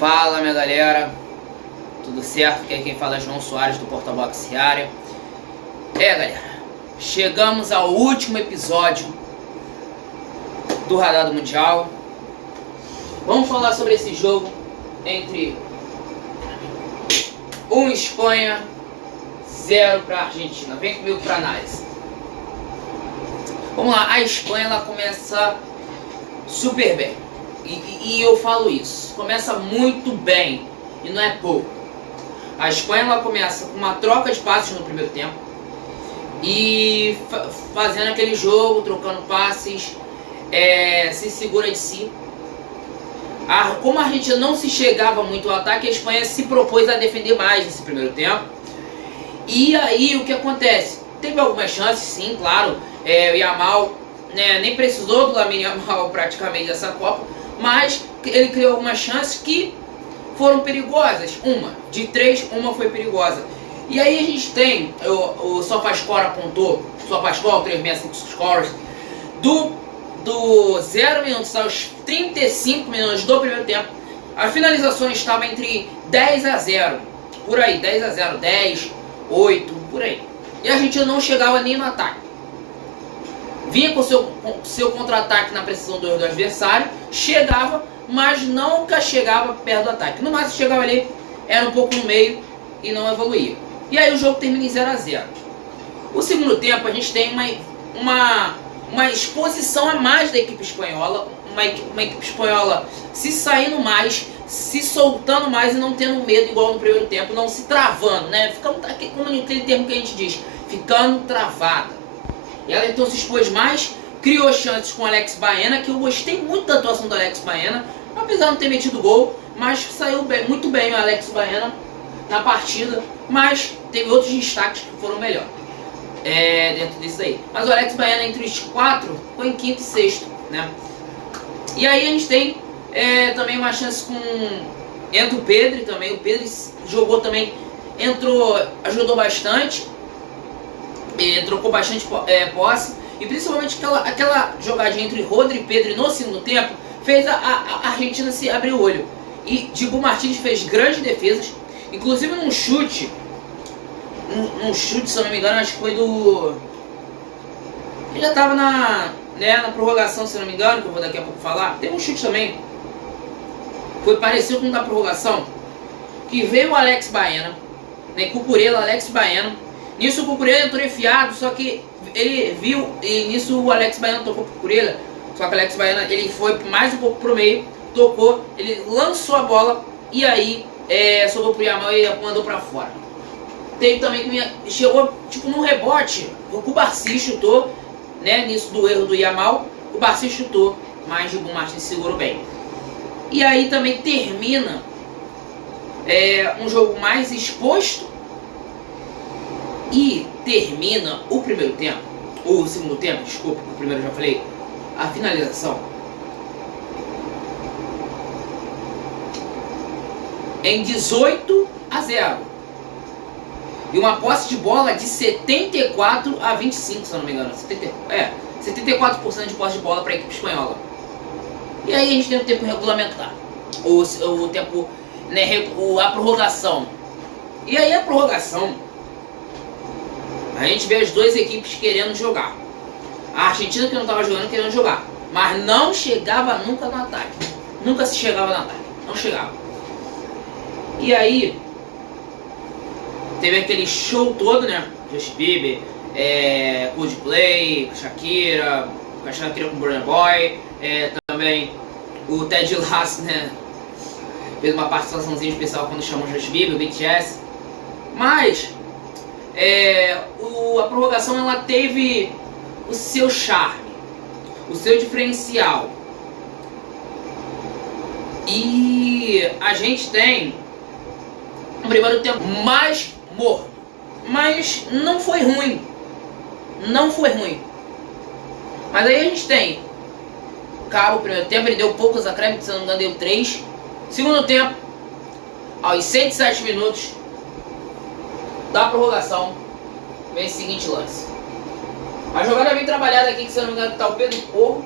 Fala, minha galera, tudo certo? Aqui quem fala é João Soares do Portal Boxe Área. Galera, chegamos ao último episódio do Radar do Mundial. Vamos falar sobre esse jogo entre 1 Espanha, 0 para Argentina. Vem comigo para análise. Vamos lá, a Espanha ela começa super bem. E eu falo isso, começa muito bem, e não é pouco. A Espanha ela começa com uma troca de passes no primeiro tempo, e fazendo aquele jogo, trocando passes, se segura de si. Como a Argentina não se chegava muito ao ataque, a Espanha se propôs a defender mais nesse primeiro tempo. E aí o que acontece? Teve algumas chances, sim, claro. O Yamal nem precisou do Lamine Yamal praticamente dessa Copa, mas ele criou algumas chances que foram perigosas. Uma de 3, uma foi perigosa. E aí a gente tem, o SofaScore apontou, SofaScore 365 Scores, do 0 minutos aos 35 minutos do primeiro tempo, as finalizações estavam entre 10 a 0, por aí, 10 a 0, 10, 8, por aí. E a gente não chegava nem no ataque. Vinha com seu contra-ataque na precisão do adversário, chegava, mas nunca chegava perto do ataque. No máximo chegava ali, era um pouco no meio e não evoluía. E aí o jogo termina em 0 a 0. O segundo tempo a gente tem uma exposição a mais da equipe espanhola, uma equipe espanhola se saindo mais, se soltando mais e não tendo medo igual no primeiro tempo, não se travando, né? Ficando como aquele termo que a gente diz, ficando travada. E ela então se expôs mais, criou chances com o Alex Baena, que eu gostei muito da atuação do Alex Baena, apesar de não ter metido gol, mas saiu muito bem o Alex Baena na partida, mas teve outros destaques que foram melhor dentro disso aí. Mas o Alex Baena entre os 4 foi em 5º e 6º, né? E aí a gente tem também uma chance entra o Pedri também, o Pedri jogou também, ajudou bastante. Trocou bastante posse, e principalmente aquela jogadinha entre Rodri e Pedri no segundo tempo fez a Argentina se abrir o olho. E Dibu Martínez fez grandes defesas, inclusive num chute, se eu não me engano, acho que foi do... Ele já estava na prorrogação, se eu não me engano, que eu vou daqui a pouco falar. Teve um chute também, foi parecido com o da prorrogação, que veio o Alex Baena, Cucurella, Alex Baena. Nisso o Cucurella entrou enfiado, só que ele viu, e nisso o Alex Baena tocou pro Cucurella, só que o Alex Baena ele foi mais um pouco pro meio, tocou, ele lançou a bola, e aí sobrou pro Yamal e mandou pra fora. Teve também que chegou tipo num rebote, o Cubarsi chutou, nisso do erro do Yamal, o Cubarsi chutou, mas o Martins segurou bem. E aí também termina um jogo mais exposto, e termina o primeiro tempo, ou o segundo tempo, desculpa, o primeiro eu já falei, a finalização em 18 a 0 e uma posse de bola de 74 a 25, se eu não me engano, 74% de posse de bola para a equipe espanhola. E aí a gente tem o tempo regulamentar, o tempo, a prorrogação. E aí a prorrogação, a gente vê as duas equipes querendo jogar. A Argentina que não estava jogando querendo jogar, mas não chegava nunca no ataque. Nunca se chegava no ataque, não chegava. E aí teve aquele show todo, Justin Bieber, Coldplay, Shakira com Burna Boy, também o Ted Lasso, fez uma participaçãozinha especial quando chamou Justin Bieber, o BTS. Mas a prorrogação ela teve o seu charme, o seu diferencial. E a gente tem um primeiro tempo mais morno, mas não foi ruim. Não foi ruim. Mas aí a gente tem o primeiro tempo, ele deu poucos acréscimos, se não me engano, deu 3. Segundo tempo, aos 107 minutos da prorrogação, vem o seguinte lance. A jogada bem trabalhada aqui, que se eu não me engano tá o Pedro Porro.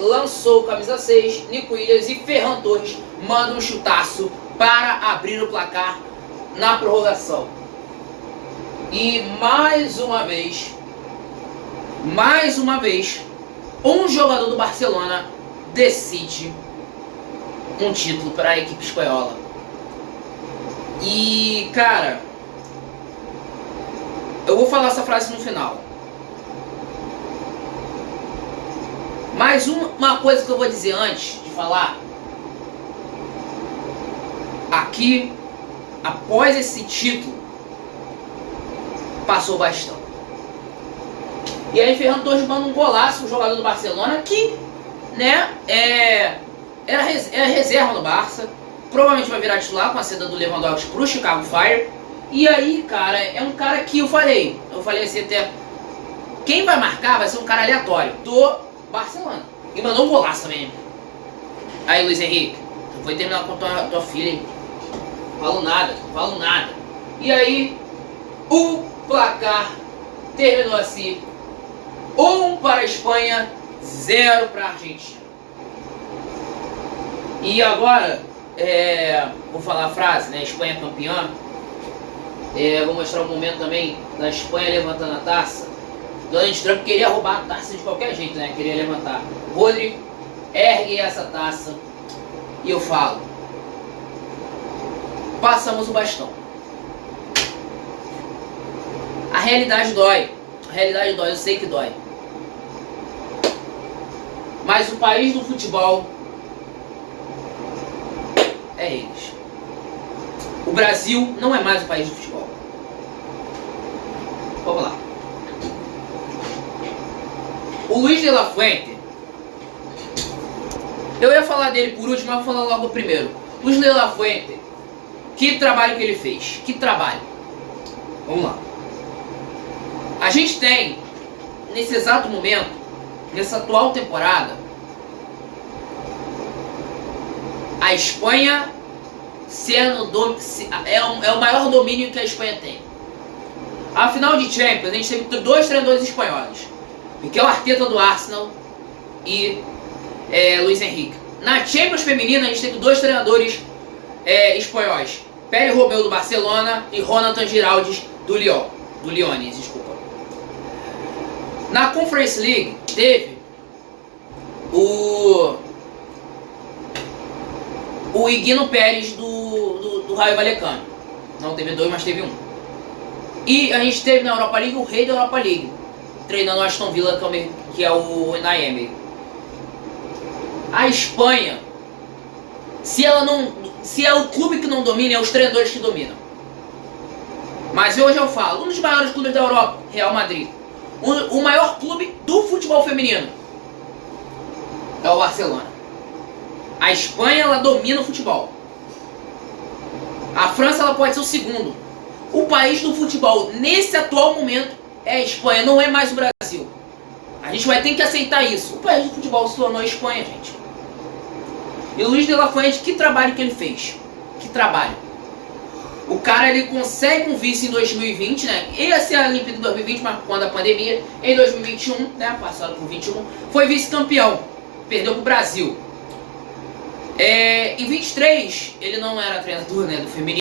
lançou o camisa 6, Nico Williams e Ferran Torres mandam um chutaço para abrir o placar na prorrogação. E mais uma vez, um jogador do Barcelona decide um título para a equipe espanhola. E, cara, eu vou falar essa frase no final. Mas uma coisa que eu vou dizer antes de falar. Aqui, após esse título, passou o bastão. E aí Ferran Torres manda um golaço, o jogador do Barcelona, que, né, era reserva no Barça. Provavelmente vai virar titular com a saída do Lewandowski pro Chicago Fire. E aí, cara, é um cara que eu falei assim até, quem vai marcar vai ser um cara aleatório do Barcelona. E mandou um golaço também. Aí, Luiz Henrique, tu foi terminar com tua filha, hein? Falo nada. E aí, o placar terminou assim: 1 para a Espanha, 0 para a Argentina. E agora, vou falar a frase, né? Espanha campeã. Vou mostrar um momento também da Espanha levantando a taça. Donald Trump queria roubar a taça de qualquer jeito, né? Queria levantar. Rodri ergue essa taça e eu falo: passamos o bastão. A realidade dói, eu sei que dói. Mas o país do futebol é eles. O Brasil não é mais o país do futebol. Vamos lá. O Luis de la Fuente, eu ia falar dele por último, mas vou falar logo primeiro. Luis de la Fuente, que trabalho que ele fez? Que trabalho? Vamos lá. A gente tem, nesse exato momento, nessa atual temporada, a Espanha é o maior domínio que a Espanha tem. A final de Champions, a gente teve 2 treinadores espanhóis: Mikel Arteta do Arsenal e Luis Henrique. Na Champions feminina, a gente teve 2 treinadores espanhóis: Pérez Romeu do Barcelona e Jonathan Giraldez do Lyon, desculpa. Na Conference League teve o Higuino Pérez do Rayo Vallecano. Não teve 2, mas teve 1. E a gente teve na Europa League o rei da Europa League, treinando o Aston Villa, que é o Unai Emery. A Espanha, se é o clube que não domina, é os treinadores que dominam. Mas hoje eu falo, um dos maiores clubes da Europa, Real Madrid. O maior clube do futebol feminino é o Barcelona. A Espanha, ela domina o futebol. A França, ela pode ser o segundo. O país do futebol, nesse atual momento, é a Espanha, não é mais o Brasil. A gente vai ter que aceitar isso. O país do futebol se tornou a Espanha, gente. E o Luis de la Fuente, que trabalho que ele fez? Que trabalho. O cara, ele consegue um vice em 2020, né? Ia ser a Olimpíada em 2020, mas quando a pandemia, em 2021, né? Passado por 21, foi vice-campeão. Perdeu pro Brasil. Em 23, ele não era treinador, né, do feminino.